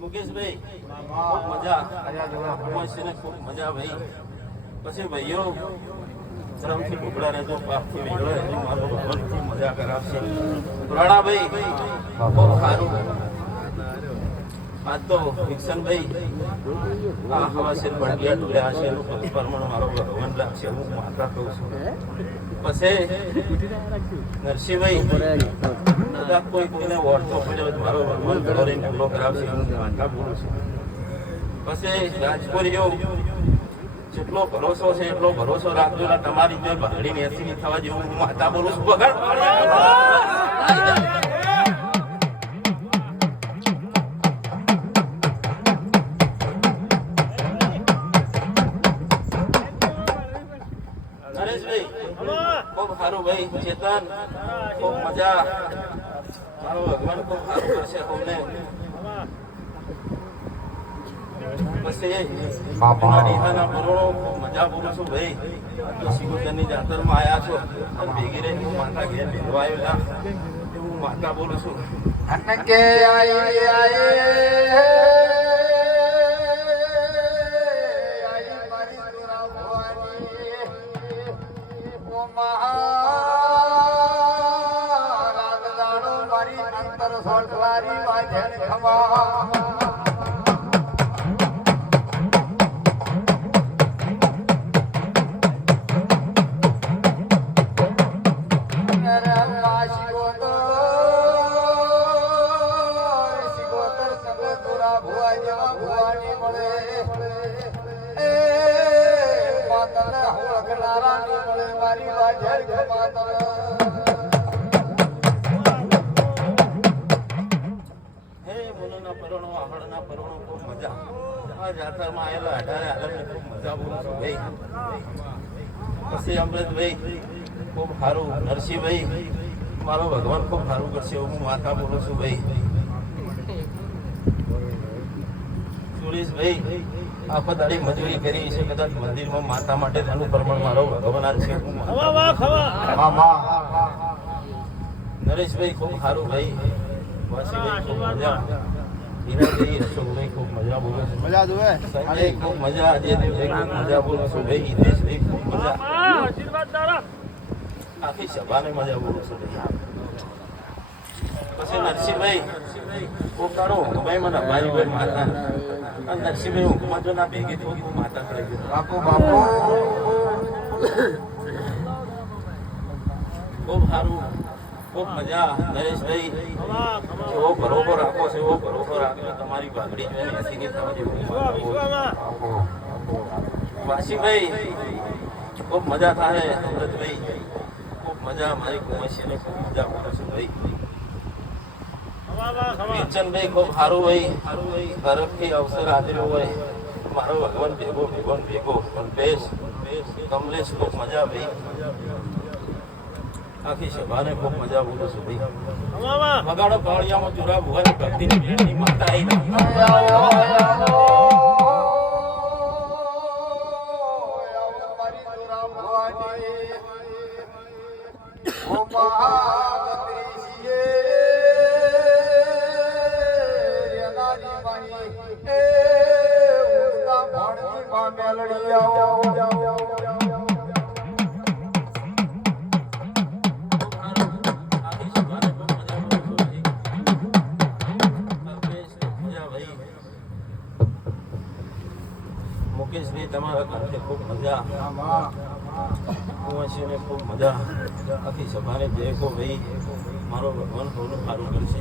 મુકેશભાઈ ખૂબ મજા ઉમેશને ખૂબ મજા ભાઈ. પછી ભાઈઓ ધર્મથી ઢોકળા રહેજો, પાપથી વેગળો રહેજો, મારો ભગવાનથી મજા કરાવશે. રાણાભાઈ ખૂબ સારું. આજ તો ભિક્ષનભાઈ આ હવા શેર ભણગ્યા ટુડ્યા છે એનું પ્રમાણ મારો ભગવાન રાખશે હું માતા કહું છું. પછી નરસિંહભાઈ કદાચ કોઈને ઓળખો પડ્યો મારો ભગવાન ઘરે પૂરો કરાવશે હું માતા બોલું છું. પછી રાજકોરીઓ જેટલો ભરોસો છે એટલો ભરોસો રાખજો. તમારી જે ભાગડી નેસી થવા જેવું હું માતા બોલું છું. બગાડ નરેશભાઈ ખૂબ સારું ભાઈ. ચેતન ખૂબ મજા. મારો ભગવાન ખૂબ સારું કરશે અમને. પછી મજા બોલું છું ભાઈ. સિકોતરની જાતરમાં આવ્યા છો અને ભેગી રહી હું માતા ઘેર ભેગવા આવેલા હું માતા બોલું છું. પછી અમૃતભાઈ ખૂબ સારું. નરસિંહભાઈ મારો ભગવાન ખૂબ સારું કરશે હું માતા બોલું છું ભાઈ. સુરેશભાઈ આખો દાડી મજૂરી કરી છે કદાચ મંદિરમાં માતા માટે તેનું પ્રમાણ મારો ભગવાન છે. નરેશભાઈ ખૂબ સારું ભાઈ. વાસીભાઈ ખૂબ મજા. હીરાભાઈ અશોકભાઈ ખૂબ મજા બોલું છું. મજા જોવે સંજય ખૂબ મજા. અજયદેવભાઈ ખૂબ મજા બોલું છું ભાઈ. હિતેશભાઈ ખૂબ મજા. આખી સભાને મજા બોલું છું ભાઈ. પછી નરસિંહભાઈ પોતાનો ભાઈ મને ભાઈ ભાઈ માતા અને નરસિંહભાઈ હુકમાં જો ના ભેગી થોડી હું માતા કરી દઉં. બાપુ બાપુ ખૂબ સારું ખૂબ મજા. નરેશભાઈ એવો ભરોસો રાખો છો એવો ભરોસો રાખજો. તમારી ભાગડી જોઈને એસી થવા જેવું. વાસીભાઈ ખૂબ મજા થાય. અમૃતભાઈ ખૂબ મજા. મારી કુમસીને ખૂબ મજા બોલું છું ભાઈ. વિરચનભાઈ ખૂબ સારું ભાઈ. તરફથી અવસર આદર્યો હોય મારો ભગવાન ભેગો ભેગો ભેગો. પણ બેસ કમલેશ ખૂબ મજા ભાઈ. આખી સભાને ખૂબ મજા બોલું છું ભાઈ. વગાડો પાળિયામાં ચુરા ભુવાની ભક્તિની ભેટની માતા આવી. મુકેશભાઈ તમારા ઘરે ખૂબ મજા. કુંવરસિંહને ખૂબ મજા. આખી સભાને ભેગો ભાઈ મારો ભગવાન થોડું સારું કરશે.